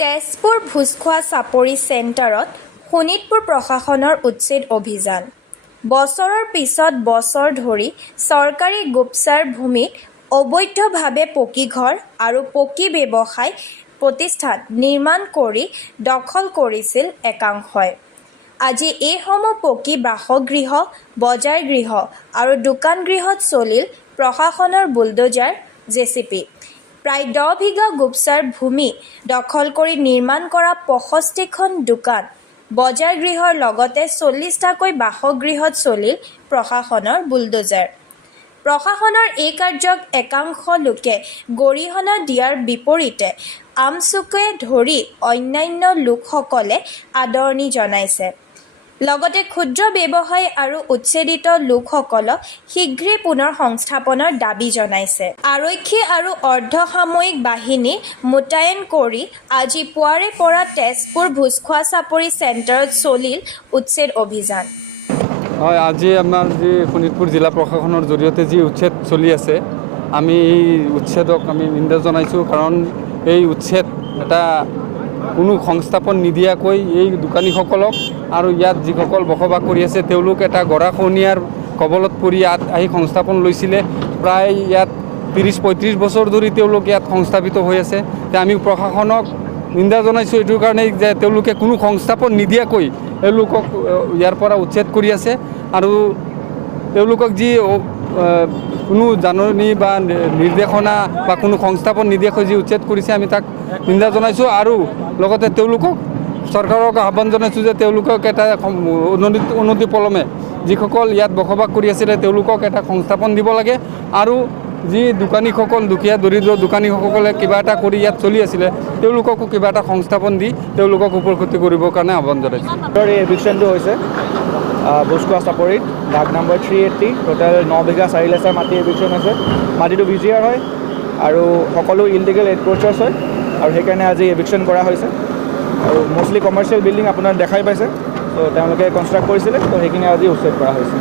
তেজপুৰ ভোজখোৱা চাপৰি চেণ্টাৰত শোণিতপুৰ প্ৰশাসনৰ উচ্ছেদ অভিযান। বছৰৰ পিছত বছৰ ধৰি চৰকাৰী গোপচাৰ ভূমিত অবৈধভাৱে পকীঘৰ আৰু পকী ব্যৱসায় প্ৰতিষ্ঠান নিৰ্মাণ কৰি দখল কৰিছিল একাংশই। আজি এইসমূহ পকী বাসগৃহ, বজাৰ গৃহ আৰু দোকান গৃহত চলিল প্ৰশাসনৰ বুলডোজাৰ জেচিপি। প্ৰায় 10 বিঘা গোপচাৰ ভূমি দখল কৰি নিৰ্মাণ কৰা 65খন দোকান, বজাৰ গৃহৰ লগতে 40টাকৈ বাসগৃহত চলিল প্ৰশাসনৰ বুলডোজাৰ। প্ৰশাসনৰ এই কাৰ্যক একাংশ লোকে গৰিহণা দিয়াৰ বিপৰীতে আমচুকে ধৰি অন্যান্য লোকসকলে আদৰণি জনাইছে। লগতে ক্ষুদ্ৰ ব্যৱসায়ী আৰু উচ্ছেদিত লোকসকলক শীঘ্ৰেই পুনৰ সংস্থাপনৰ দাবী জনাইছে। আৰক্ষী আৰু অৰ্ধসামৰিক বাহিনী মোতায়েন কৰি আজি পুৱাৰে পৰা তেজপুৰ ভোজখোৱা চাপৰি চেণ্টাৰত চলিল উচ্ছেদ অভিযান। হয়, আজি আমাৰ যি শোণিতপুৰ জিলা প্ৰশাসনৰ জৰিয়তে যি উচ্ছেদ চলি আছে, আমি এই উচ্ছেদক আমি নিন্দা জনাইছোঁ। কাৰণ এই উচ্ছেদ এটা কোনো সংস্থাপন নিদিয়াকৈ এই দোকানীসকলক আৰু ইয়াত যিসকল বসবাস কৰি আছে তেওঁলোক এটা গৰাখহনীয়াৰ কবলত পৰি ইয়াত আহি সংস্থাপন লৈছিলে। প্ৰায় ইয়াত 30-35 বছৰ ধৰি তেওঁলোক ইয়াত সংস্থাপিত হৈ আছে। আমি প্ৰশাসনক নিন্দা জনাইছোঁ এইটোৰ কাৰণেই যে তেওঁলোকে কোনো সংস্থাপন নিদিয়াকৈ এওঁলোকক ইয়াৰ পৰা উচ্ছেদ কৰি আছে আৰু তেওঁলোকক যি কোনো জাননী বা নিৰ্দেশনা বা কোনো সংস্থাপন নিদিয়াকৈ যি উচ্ছেদ কৰিছে আমি তাক নিন্দা জনাইছোঁ। আৰু লগতে তেওঁলোকক চৰকাৰক আহ্বান জনাইছোঁ যে তেওঁলোকক এটা অনতিপলমে যিসকল ইয়াত বসবাস কৰি আছিলে তেওঁলোকক এটা সংস্থাপন দিব লাগে আৰু যি দোকানীসকল দুখীয়া দৰিদ্ৰ দোকানীসকলে কিবা এটা কৰি ইয়াত চলি আছিলে তেওঁলোককো কিবা এটা সংস্থাপন দি তেওঁলোকক উপকৃত কৰিবৰ কাৰণে আহ্বান জনাইছোঁ। এই এভিকশ্যনটো হৈছে ভোজখোৱা চাপৰিত ভাগ নম্বৰ 380, টোটেল 9 বিঘা 4 লেচাৰ মাটি এভিকশ্যন হৈছে। মাটিটো বিজিআৰ হয় আৰু সকলো ইলিগেল এনক্ৰোচাৰ্ছ হয় আৰু সেইকাৰণে আজি এভিকশ্যন কৰা হৈছে। আৰু মষ্টলি কমাৰ্চিয়েল বিল্ডিং আপোনাৰ দেখাই পাইছে, ত' তেওঁলোকে কনষ্ট্ৰাক্ট কৰিছিলে, ত' সেইখিনি আজি উচ্ছেদ কৰা হৈছে।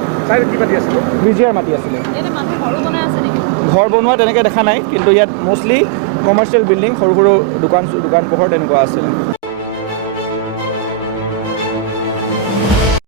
বিজিআৰ মাটি আছিলে। ঘৰ বনোৱা তেনেকৈ দেখা নাই, কিন্তু ইয়াত মষ্টলি কমাৰ্চিয়েল বিল্ডিং, সৰু সৰু দোকান পোহৰ তেনেকুৱা আছিলে।